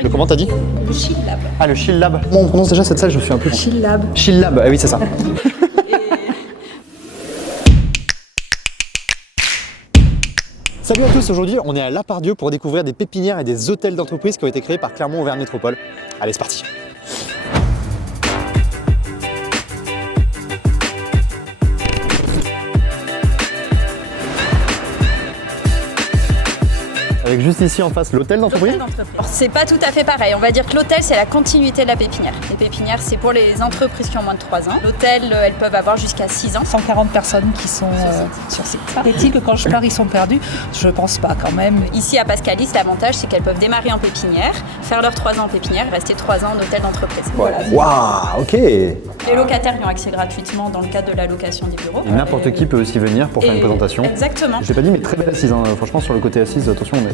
Le comment t'as dit? Le Chill Lab. Ah, le Chill Lab. Bon, on prononce déjà cette salle, je me souviens plus. Chill Lab. Chill Lab, ah oui, c'est ça. Salut à tous, aujourd'hui on est à La Part-Dieu pour découvrir des pépinières et des hôtels d'entreprise qui ont été créés par Clermont-Auvergne Métropole. Allez, c'est parti. Avec juste ici en face l'hôtel d'entreprise. C'est pas tout à fait pareil. On va dire que l'hôtel, c'est la continuité de la pépinière. Les pépinières, c'est pour les entreprises qui ont moins de 3 ans. L'hôtel, elles peuvent avoir jusqu'à 6 ans. 140 personnes qui sont sur site. Est-il que quand je pars, ils sont perdus? Je pense pas quand même. Ici à Pascalis, l'avantage, c'est qu'elles peuvent démarrer en pépinière, faire leurs 3 ans en pépinière et rester 3 ans en hôtel d'entreprise. Voilà. Waouh, ok. Les locataires y ont accès gratuitement dans le cadre de la location des bureaux. Et n'importe qui peut aussi venir pour faire une présentation. Exactement. Je l'ai pas dit, mais très belle assise. Hein. Franchement, sur le côté assise, attention, on est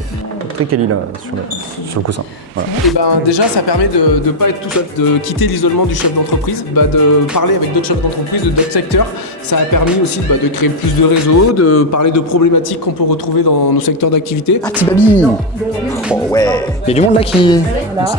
très quali là sur le coussin. Voilà. Et ben déjà ça permet de ne pas être tout seul, de quitter l'isolement du chef d'entreprise, de parler avec d'autres chefs d'entreprise de d'autres secteurs. Ça a permis aussi de créer plus de réseaux, de parler de problématiques qu'on peut retrouver dans nos secteurs d'activité. Ah, petit baby. Oh ouais. Il y a du monde là qui...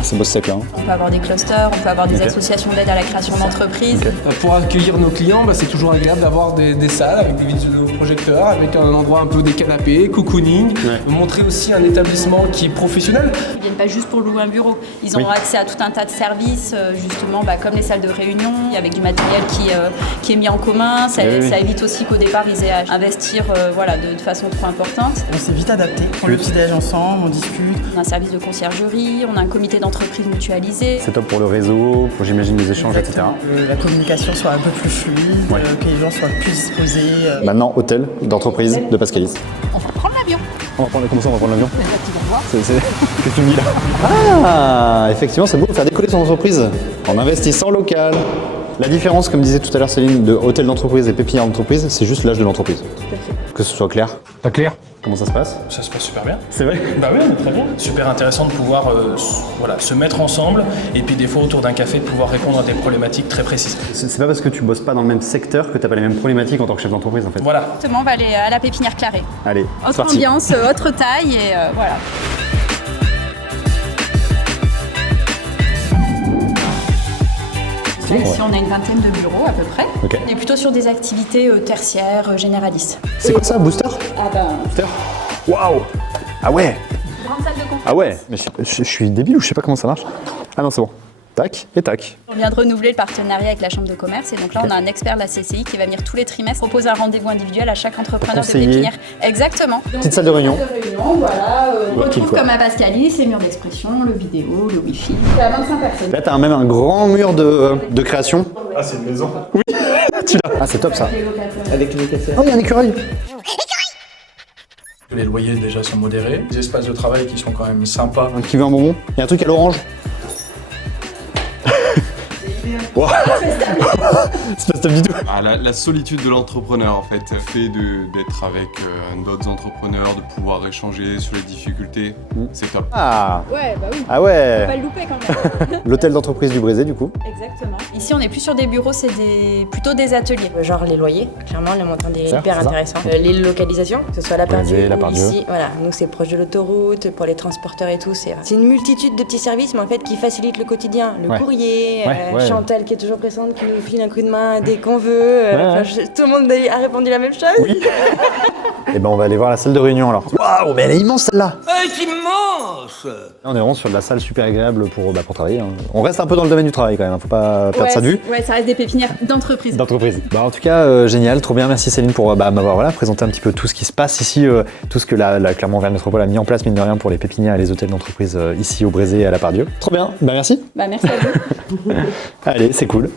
C'est beau ce sac là. Hein. On peut avoir des clusters, on peut avoir des associations d'aide à la création d'entreprise. Pour accueillir nos clients, c'est toujours agréable d'avoir des salles avec des vidéoprojecteurs, avec un endroit un peu des canapés, cocooning, montrer aussi un établissement qui est professionnel. Ils ne viennent pas juste pour louer un bureau, ils ont accès à tout un tas de services, justement comme les salles de réunion, avec du matériel qui est mis en commun. Ça évite aussi qu'au départ ils aient à investir de façon trop importante. On s'est vite adapté, on prend le petit-déj ensemble, on discute. On a un service de conciergerie, on a un comité d'entreprise mutualisé. C'est top pour le réseau, pour j'imagine les échanges, etc. La communication soit un peu plus fluide, que les gens soient plus disposés. Maintenant, hôtel d'entreprise de Pascalis. On va prendre l'avion. Comment ça, on va prendre l'avion? Qu'est-ce que tu me dis là? Ah, effectivement, c'est beau de faire décoller son entreprise en investissant local. La différence, comme disait tout à l'heure Céline, de hôtel d'entreprise et pépinière d'entreprise, c'est juste l'âge de l'entreprise. Que ce soit clair. Pas clair? Comment ça se passe? Ça se passe super bien. C'est vrai? Bah oui, très bien. Super intéressant de pouvoir se mettre ensemble et puis des fois autour d'un café de pouvoir répondre à des problématiques très précises. C'est pas parce que tu bosses pas dans le même secteur que t'as pas les mêmes problématiques en tant que chef d'entreprise en fait. Voilà. Exactement, on va aller à la pépinière Clarée. Allez, Autre c'est parti. ambiance, autre taille et voilà. Ici, on a une vingtaine de bureaux à peu près. Okay. On est plutôt sur des activités tertiaires, généralistes. C'est quoi ça, Booster? Booster? Waouh! Ah ouais! Grande salle de conférence. Ah ouais! Mais je suis débile ou je sais pas comment ça marche? Ah non, c'est bon. Tac et tac. On vient de renouveler le partenariat avec la Chambre de commerce et donc là on a un expert de la CCI qui va venir tous les trimestres proposer un rendez-vous individuel à chaque entrepreneur de pépinière. Exactement. Donc, petite salle de réunion. On retrouve comme à Pascalis, les murs d'expression, le vidéo, le wifi. C'est à 25 personnes. Là t'as même un grand mur de création. Ah, c'est une maison. Oui, tu l'as. Ah c'est top ça. Avec les locataires. Oh, il y a un écureuil. Les loyers déjà sont modérés, les espaces de travail qui sont quand même sympas. Qui veut un bonbon? Il y a un truc à l'orange. Wow. C'est pas stop du tout. Ah, la solitude de l'entrepreneur en fait, fait d'être avec d'autres entrepreneurs, de pouvoir échanger sur les difficultés, c'est top. Ah Ouais, bah oui. ah ouais. Pas le louper quand même. L'hôtel d'entreprise du Brésil du coup. Exactement. Ici on est plus sur des bureaux, c'est plutôt des ateliers. Genre les loyers, clairement le montant est Ça, hyper c'est ça. intéressant. Les localisations, que ce soit à La Part-Dieu La ou Part-Dieu. ici, voilà, nous c'est proche de l'autoroute, pour les transporteurs et tout, c'est une multitude de petits services mais en fait qui facilitent le quotidien. Le courrier, Chantal qui est toujours présente, qui nous file un coup de main dès qu'on veut. Tout le monde a répondu la même chose. Oui. Et ben on va aller voir la salle de réunion alors. Waouh, mais elle est immense celle-là. Elle est immense! Là, on est vraiment sur de la salle super agréable pour travailler. Hein. On reste un peu dans le domaine du travail quand même, faut pas perdre ça de vue. Ouais, ça reste des pépinières d'entreprise. D'entreprise. Bah, en tout cas, génial, trop bien. Merci Céline pour m'avoir présenté un petit peu tout ce qui se passe ici, tout ce que la Clermont-Auvergne Métropole a mis en place, mine de rien, pour les pépinières et les hôtels d'entreprise ici au Brésil et à La Part-Dieu. Trop bien, bah merci. Bah merci à vous. Allez, c'est cool.